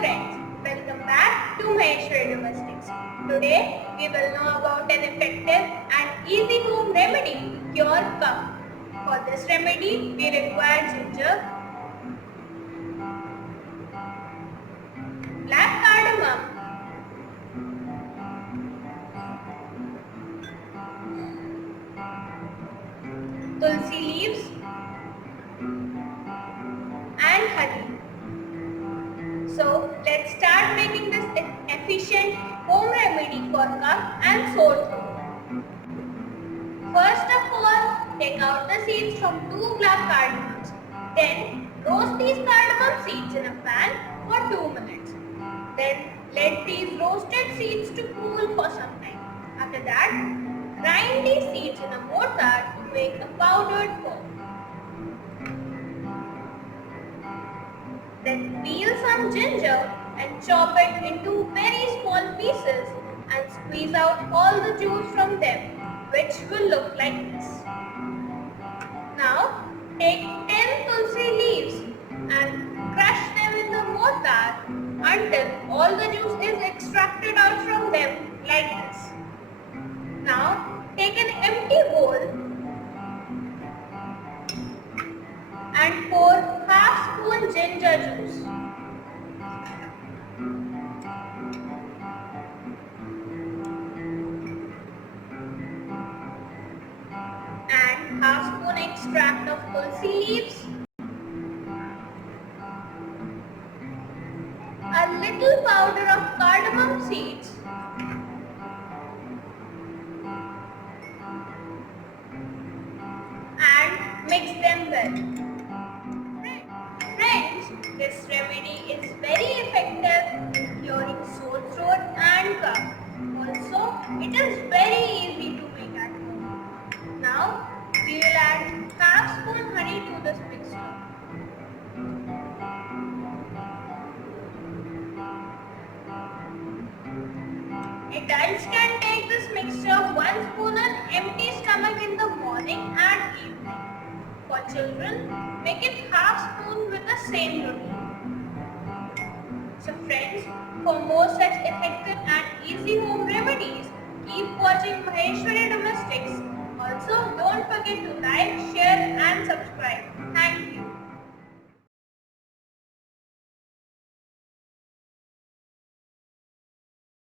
friends, welcome back to Maheshwari Domestics. Today we will know about an effective and easy home remedy to cure cough. For this remedy we require ginger, black cardamom, tulsi leaves and honey. So let's start making this efficient home remedy for cough and sore throat. First of all, take out the seeds from 2 black cardamoms. Then roast these cardamom seeds in a pan for 2 minutes. Then let these roasted seeds to cool for some time. After that, grind these seeds in a mortar to make a powdered foam. Then peel some ginger and chop it into very small pieces and squeeze out all the juice from them, which will look like this. Now take 10 tulsi leaves and crush them in the mortar until all the juice is extracted out from them like this. Now take an empty bowl and pour half spoon ginger juice. And half spoon extract of tulsi leaves. A little powder of cardamom seeds. And mix them well. Friends, this remedy is very effective in curing sore throat and cough. Also, it is very easy to make at home. Now, we will add half spoon honey to this mixture. Adults can take this mixture 1 spoon on empty stomach in the morning and evening. For children, make it half spoon with the same routine. So friends, for more such effective and easy home remedies, keep watching Maheshwari Domestics. Also, don't forget to like, share and subscribe. Thank you.